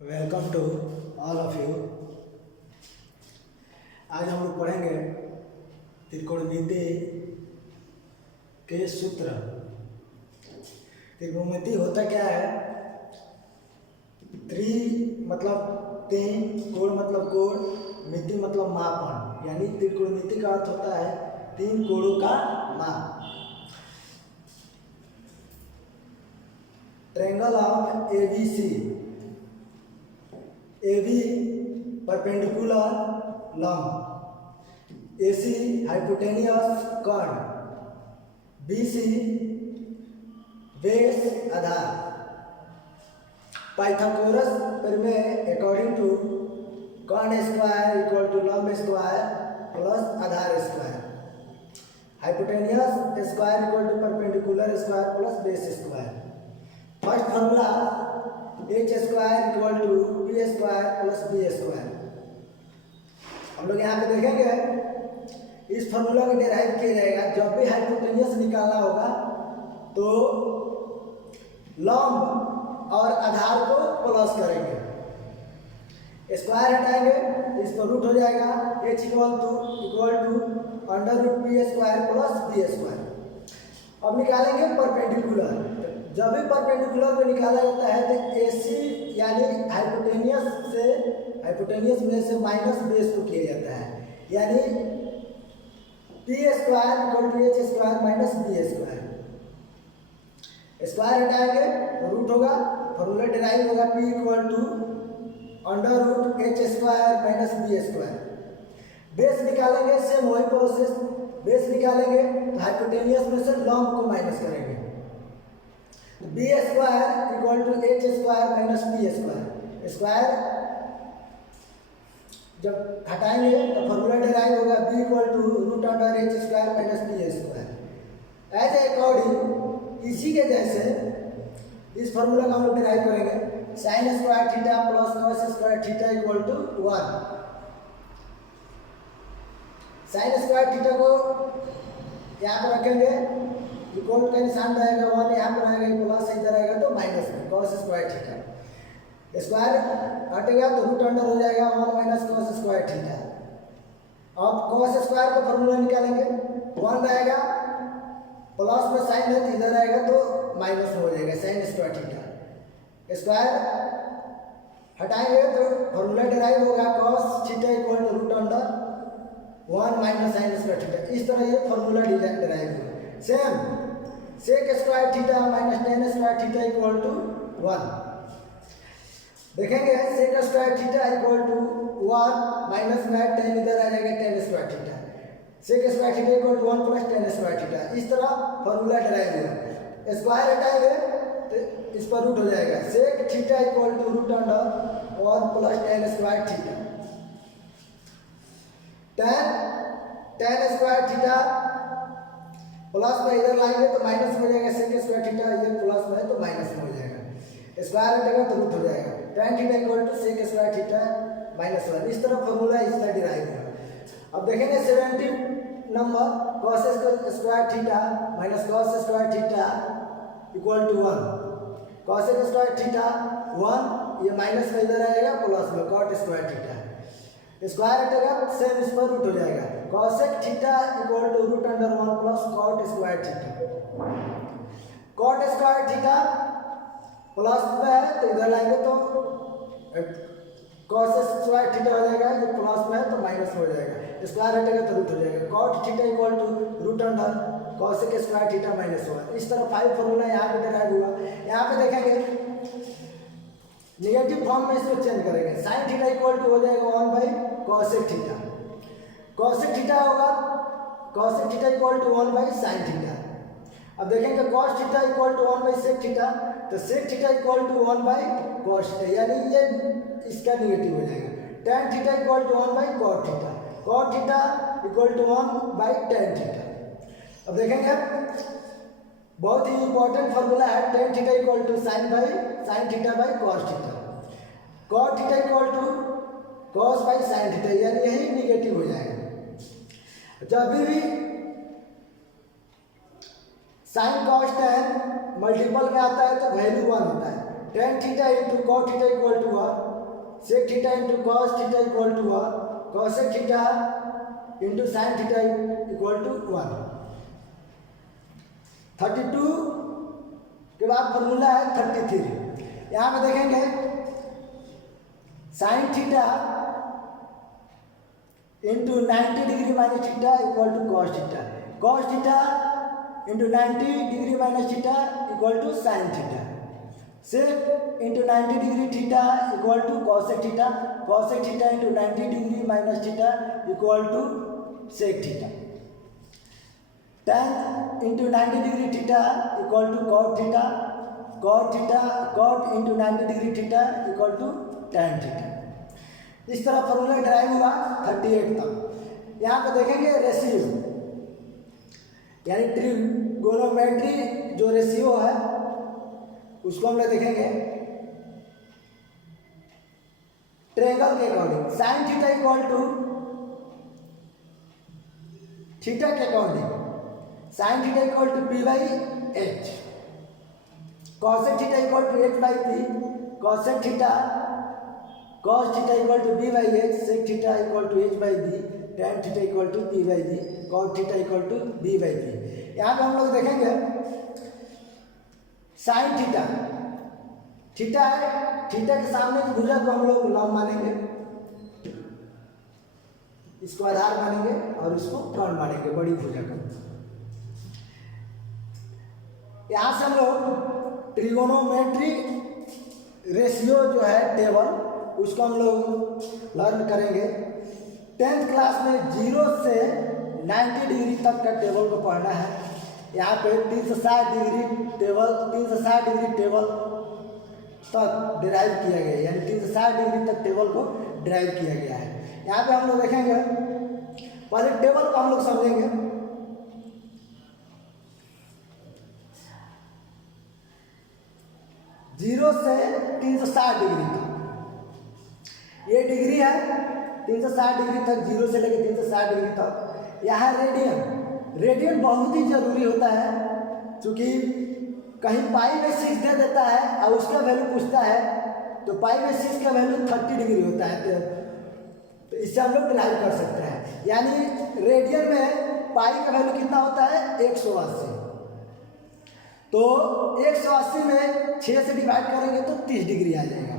Welcome to all of you. आज हम लोग पढ़ेंगे त्रिकोणमिति के सूत्र। त्रिकोणमिति होता क्या है? त्रि मतलब तीन, कोण मतलब कोण, मिति मतलब मापन। यानी त्रिकोणमिति का अर्थ होता है तीन कोणों का माप। Triangle of ABC, AB perpendicular लंब, AC हाइपोटेनियस कर्ण, BC बेस आधार। पाइथागोरस प्रमेय अकॉर्डिंग टू कर्ण स्क्वायर इक्वल टू लंब स्क्वायर प्लस आधार square, hypotenuse square equal to perpendicular square plus base square. First formula H square equal to P square plus B square. हम लोग यहाँ पे देखेंगे इस फॉर्मूला को डिराइव किया जाएगा। जब भी हाइपोटेनियस निकालना होगा तो लंब और आधार को प्लस करेंगे, स्क्वायर हटाएंगे, इस पर रूट हो जाएगा। H equal to under root P square plus B square. अब निकालेंगे परपेंडिकुलर। जब भी परपेंडिकुलर में निकाला जाता है तो AC यानी हाइपोटेनियस में से माइनस बेस को किया जाता है। यानी P square equal to H square minus B square. Square हटाएंगे तो रूट होगा, फॉर्मूला डिराइव होगा P equal to under root H square minus B square. Base निकालेंगे, सेम वही प्रोसेस। बेस निकालेंगे तो हाइपोटेनियस में से लंब को माइनस करेंगे। B square equal to H square minus B square. Square जब हटाएंगे तो फॉर्मूला डिराइव होगा B equal to root under H square minus B square. As a according इसी के जैसे इस फॉर्मूला का हम लोग डिराइव करेंगे sine square theta plus cos square theta equal to 1। Sine square theta को यहाँ पर रखेंगे, इक्वल का निशान रहेगा 1, यहाँ पर आएगा प्लस, इधर आएगा तो माइनस में कॉस स्क्वायर थीटा। स्क्वायर हटेगा तो रूट अंडर हो जाएगा 1 माइनस कॉस स्क्वायर थीटा। अब कॉस स्क्वायर का फॉर्मूला निकालेंगे, 1 रहेगा, प्लस में साइन है तो इधर आएगा तो माइनस में हो जाएगा साइन स्क्वायर थीटा। स्क्वायर हटाएंगे तो फॉर्मूला डिराइव होगा cos theta equal to root under 1 minus sine square theta. इस तरह ये फॉर्मूला डिराइव होगा। Same sec square theta minus tan square theta equal to 1। देखेंगे sec square theta equal to 1 minus में tan, इधर आ जाएगा tan square theta. Sec square theta equal to 1 plus tan square theta. इस तरह formula derive होगा। Square हटाएंगे तो इस पर रूट हो जाएगा sec theta equal to root under 1 plus tan square theta. Tan square theta plus में इधर लाएंगे तो माइनस में हो जाएगा सेक स्क्वायर थीटा, ये प्लस में है तो माइनस में हो जाएगा। स्क्वायर हटेगा तो रूट हो जाएगा tan theta equal to sec square theta minus 1। इस तरह फॉर्मूला इसका डिराइव होगा। अब देखेंगे 70 number cos square theta minus cos square theta equal to 1। cos square theta 1, ये माइनस में इधर आएगा प्लस में cot स्क्वायर थीटा। स्क्वायर हटेगा सेम इस पर रूट हो जाएगा cosec theta equal to root under 1 plus cot square theta. cot square theta plus में है तो इधर लाएंगे तो cos स्क्वायर थीटा हो जाएगा, ये प्लस में है तो माइनस में हो जाएगा। स्क्वायर हटेगा तो रूट हो जाएगा cot theta equal to root under cosec square theta minus 1। इस तरह 5 फॉर्मूला यहाँ पे डिराइव हुआ। यहाँ पे देखेंगे नेगेटिव फॉर्म में इसको चेंज करेंगे। साइन थीटा इक्वल टू हो जाएगा 1 by cosec theta. Cosec theta होगा cosec theta equal to 1 by sine theta. अब देखेंगे cos theta equal to 1 by sec theta, तो sec theta equal to 1 by cos theta, यानी ये इसका नेगेटिव हो जाएगा। Tan theta equal to 1 by cot theta, cot theta equal to 1 by tan theta. अब देखेंगे बहुत ही इंपॉर्टेंट फॉर्मूला है tan theta equal to sine theta by cos theta. Cot theta equal to cos by sine theta, यानी यही negative हो जाएगा। जब भी साइन कॉस टेन मल्टीपल में आता है तो वैल्यू 1 होता है। Tan theta into cot theta equal to 1 sec theta into cos theta equal to 1, cosec theta into sine theta equal to 1। 32 के बाद फॉर्मूला है 33। यहाँ पे देखेंगे sine theta into 90 degree minus theta equal to cos theta, cos theta into 90 degree minus theta equal to sine theta, sec into 90 degree theta equal to cosec theta, cosec theta into 90 degree minus theta equal to sec theta, tan into 90 degree theta equal to cot theta, cot theta cot into 90 degree theta equal to tan theta. इस तरह formula drive हुआ 38 तक। यहाँ पे देखेंगे ratio यानी trigonometry जो ratio है उसको हम लोग देखेंगे ट्रायंगल के according. Sine theta equal to theta के according sine theta equal to P by H, cosec theta equal to H by P, cosec theta cos theta equal to B by H, sec theta equal to H by B, tan theta equal to P by B, cot theta equal to B by B. यहाँ पे हम लोग देखेंगे sine theta, theta है, theta के सामने की भुजा को हम लोग लंब मानेंगे, इसको आधार मानेंगे और इसको फ्रंट मानेंगे, बड़ी भुजा को। यहाँ से हम लोग ट्रिगोनोमेट्री रेशियो जो है टेबल उसको हम लोग लर्न करेंगे। 10th क्लास में 0 से 90 डिग्री तक का टेबल को पढ़ना है। यहाँ पे 360 डिग्री टेबल 360 डिग्री टेबल तक डिराइव किया गया है, यानी 360 डिग्री तक टेबल को ड्राइव किया गया है। यहाँ पे हम लोग देखेंगे पहले टेबल को हम लोग समझेंगे। जीरो से 360 डिग्री तक ये डिग्री है, 360 डिग्री तक, 0 से लेकर 360 डिग्री तक। यहाँ रेडियन, रेडियन बहुत ही जरूरी होता है क्योंकि कहीं पाई में 6 दे देता है और उसका वैल्यू पूछता है तो पाई में 6 का वैल्यू 30 डिग्री होता है, तो इससे हम लोग डिराइव कर सकते हैं। यानी रेडियन में पाई का वैल्यू कितना होता है 180, तो 180 में 6 से डिवाइड करेंगे तो 30 डिग्री आ जाएगा।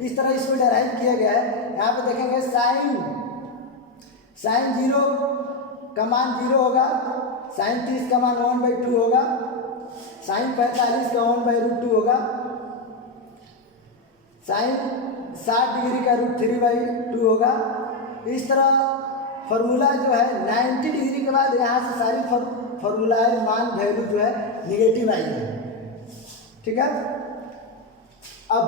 इस तरह इसको डिराइव किया गया है। यहाँ पे देखेंगे साइन 0 का मान 0 होगा, साइन 30 का मान 1/2 होगा, साइन 45 का 1/√2 होगा, साइन 60 डिग्री का √3/2 होगा। इस तरह फार्मूला जो है 90 डिग्री के बाद यहाँ से सारी फार्मूला मान वैल्यू जो है निगेटिव आई है, ठीक है। अब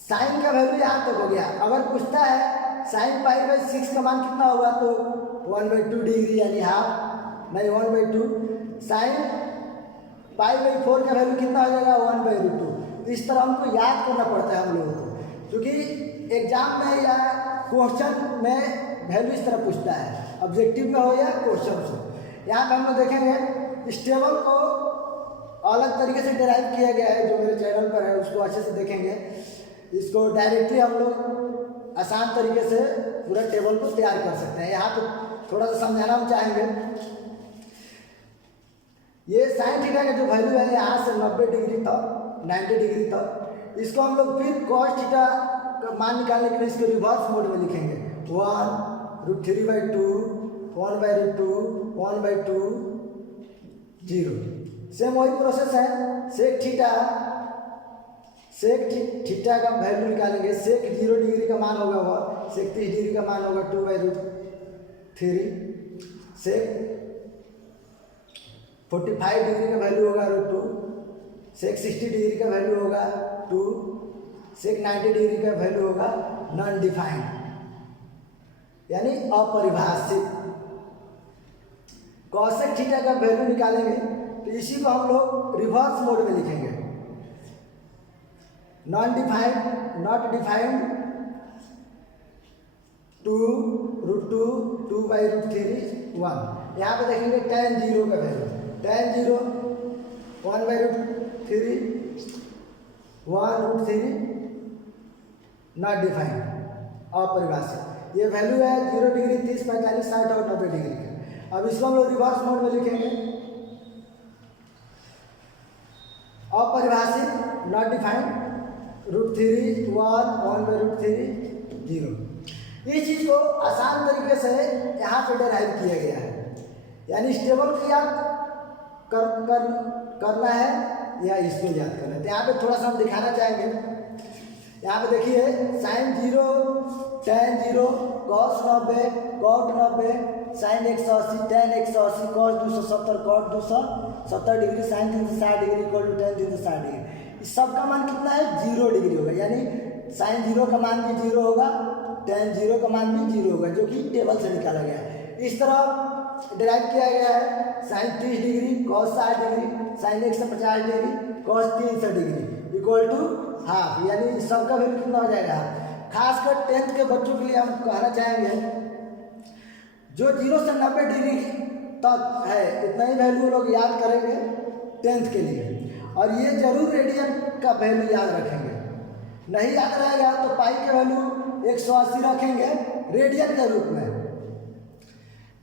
साइन का वैल्यू यहाँ तक हो गया। अगर पूछता है साइन π/6 का मान कितना होगा तो 1/2 डिग्री यानी हाफ, नहीं 1/2। साइन π/4 का वैल्यू कितना हो जाएगा 1/√2। इस तरह हमको याद करना पड़ता है हम लोगों को, क्योंकि एग्जाम में या क्वेश्चन में वैल्यू इस तरह पूछता है, ऑब्जेक्टिव में हो या क्वेश्चन हो। यहाँ पे हम लोग देखेंगे इस टेबल को अलग तरीके से डिराइव किया गया है, जो मेरे चैनल पर है उसको अच्छे से देखेंगे। इसको डायरेक्टली हम लोग आसान तरीके से पूरा टेबल को तैयार कर सकते हैं। यहाँ पे थोड़ा सा समझाना हम चाहेंगे। ये साइन थीटा का जो वैल्यू है यहाँ से 90 डिग्री तक 90 डिग्री तक, इसको हम लोग फिर कॉस थीटा का मान निकालने के लिए इसको रिवर्स मोड में लिखेंगे। 1√3/2 1/2 1/2 0। सेम वही प्रोसेस है। सेक थीटा का वैल्यू निकालेंगे। सेक 0 डिग्री का मान होगा 1, सेक 30 डिग्री का मान होगा 2/√3, सेक 45 डिग्री का वैल्यू होगा √2, सेक 60 डिग्री का वैल्यू होगा 2, सेक 90 डिग्री का वैल्यू होगा नॉन डिफाइंड यानी अपरिभाषित। कॉसेक थीटा का वैल्यू निकालेंगे तो इसी को हम लोग रिवर्स मोड में लिखेंगे। Not defined 2√2 2/√3 1। यहाँ पे देखेंगे tan 0 का वैल्यू, tan 0 1/√3 1√3 नॉट डिफाइंड, अपरिभाषित। ये वैल्यू है 0 डिग्री, 30, 45, 60 और 90 डिग्री का। अब इसको हम लोग रिवर्स मोड में लिखेंगे, अपरिभाषित, नॉट डिफाइंड, √3 1 1/√3 0। इस चीज़ को आसान तरीके से यहाँ पे डेराइव किया गया है, यानी स्टेबल को याद करना है या इसको याद करना है। तो यहाँ पे थोड़ा सा हम दिखाना चाहेंगे। यहाँ पे देखिए sin 0 tan 0 cos 90 cot 90 sin 180 tan 180 cos 270 cot 270 degree sin 360 degree equal to tan 360 degree. इस सब का मान कितना है? 0 डिग्री होगा, यानी sin 0 का मान भी 0 होगा, tan 0 का मान भी 0 होगा, जो कि टेबल से निकाला गया है। इस तरह डिराइव किया गया है sin 30 degree cos 60 degree sin 150 degree cos 300 degree equal to half, यानी सबका वैल्यू कितना हो जाएगा? खासकर 10th के बच्चों के लिए हम कहना चाहेंगे, जो 0 से 90 डिग्री तक है इतना ही वैल्यू लोग याद करेंगे 10th के लिए, और ये जरूर रेडियन का वैल्यू याद रखेंगे। नहीं याद रहेगा तो पाई के वैल्यू 180 रखेंगे रेडियन के रूप में,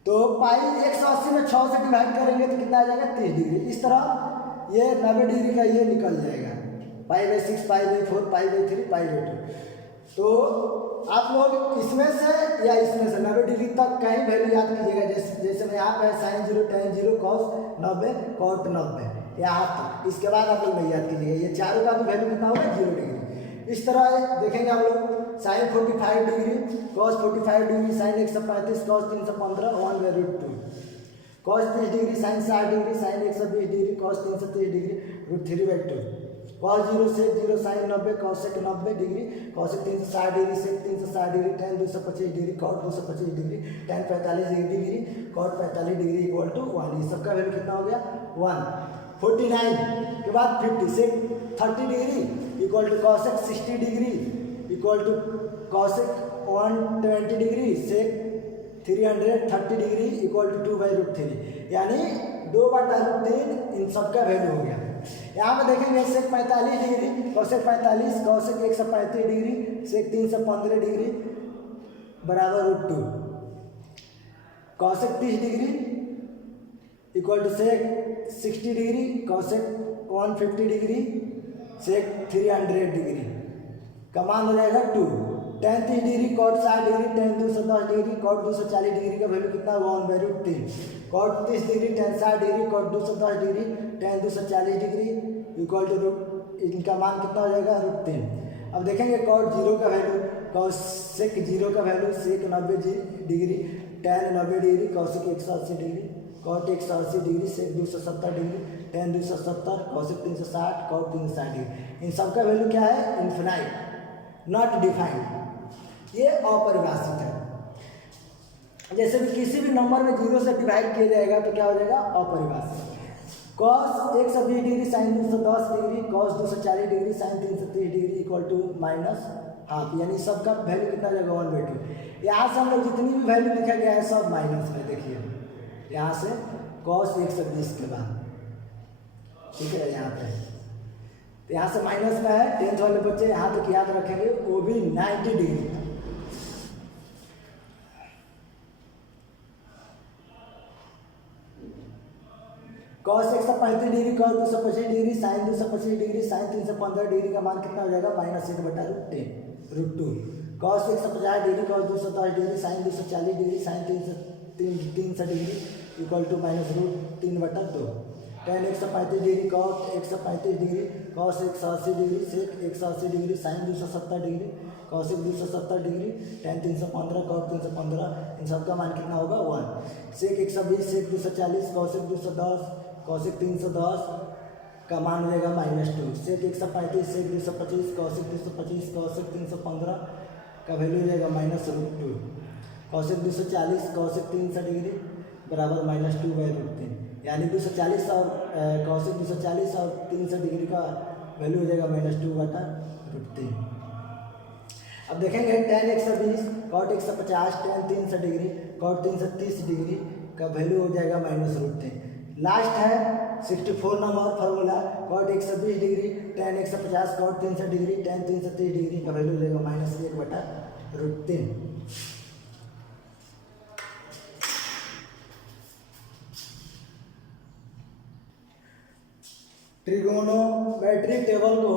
तो पाई 180 में 6 से डिवाइड करेंगे तो कितना आ जाएगा? 30 डिग्री। इस तरह ये 90 डिग्री का ये निकल जाएगा, π/6 π/4 π/3 π/2। तो आप लोग इसमें से या इसमें से 90 डिग्री तक का ही वैल्यू याद कीजिएगा। जैसे मैं यहाँ पे sin 0 tan 0 cos 90 cot 90 यहाँ तक, इसके बाद आप लोग नहीं याद कीजिएगा। ये चारों का भी वैल्यू कितना होगा? 0 डिग्री। इस तरह देखेंगे हम लोग sin 45 degree cos 45 degree sin 135 cos 315 1/√2 cos 30 degree sin 60 degree sin 120 degree cos 330 degree √3/2 cos 0 sec 0 sin 90 cos sec 90 degree cos 360 degree sec 360 degree tan 225 degree cot 225 degree tan 45 degree cot 45 degree equal to 1। ये सबका value कितना हो गया? 1। 49 के बाद 50 sec 30 degree equal to cos 60 degree equal to cos 120 degree sec 330 degree equal to 2/√3, यानी 2/√3 इन सबका value हो गया। यहाँ पे देखेंगे sec 45 degree cos 45 cos 135 degree sec 315 degree बराबर √2 cos 30 degree equal to sec 60 degree cos 150 degree sec 300 degree का मान हो जाएगा 2। tan 30 degree cot 60 degree tan 210 degree cot 240 degree का वैल्यू कितना हुआ? 1/√3 cot 30 degree tan 60 degree cot 210 degree tan 240 degree equal to इनका मान कितना हो जाएगा? √3। अब देखेंगे cot 0 का वैल्यू, cos sec 0 का value sec 90 degree tan 90 degree cos 180 degree cot 180 degree sec 270 degree tan 270 cos 360 cot 360 degree. इन सबका वैल्यू क्या है? इन्फिनाइट, नॉट डिफाइंड, ये अपरिभाषित है। जैसे भी किसी भी नंबर में 0 से डिवाइड किया जाएगा तो क्या हो जाएगा? अपरिभाषित। cos 120 degree sin 210 degree cos 240 degree sin 330 degree equal to -half, यानी सबका वैल्यू कितना जाएगा? 1/2। यहाँ से हम लोग जितनी भी वैल्यू लिखा गया है सब माइनस में, देखिए यहाँ से cos 120 के बाद, ठीक है, यहाँ पे तो यहाँ से माइनस में है। 10th वाले बच्चे यहाँ तक याद रखेंगे, वो भी 90 degree. cos 135 degree cos 225 degree sin 225 degree sin 315 degree का मान कितना हो जाएगा? -1/√2 cos 150 degree cos 210 degree sin 240 degree sin 360 degree equal to -√3/2 tan 135 degree cos 135 degree cos 180 degree sec 180 degree sin 270 degree cos 270 degree tan 315 cos 315, इन सब का मान कितना होगा? 1। sec 120 sec 240 cos 210 cos 310 का मान हो जाएगा -2। sec 135 sec 225 cos 225 cos 315 का वैल्यू हो जाएगा -√2 cos 240 cos 360 डिग्री बराबर -2/√3, यानी 240 और cos 240 और 360 डिग्री का वैल्यू हो जाएगा -2/√3। अब देखेंगे tan 120 cot 150 tan 360 degree cot 330 degree का वैल्यू हो जाएगा -√3। लास्ट है 64 number formula, cot 120 degree, tan 150, cot 360 degree, tan 330 degree का वैल्यू देगा -1/√3। ट्रिगोनोमेट्रिक टेबल को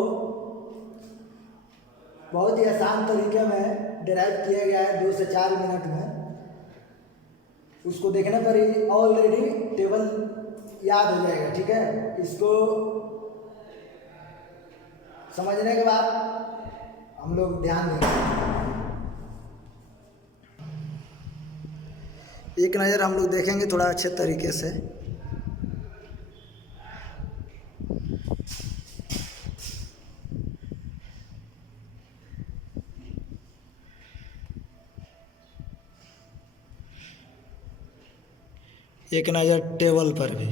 बहुत ही आसान तरीके में डिराइव किया गया है 2 से 4 मिनट में। उसको देखने पर ही ऑलरेडी टेबल याद हो जाएगा, ठीक है। इसको समझने के बाद हम लोग ध्यान देंगे। एक नज़र हम लोग देखेंगे थोड़ा अच्छे तरीके से। एक नज़र टेबल पर भी।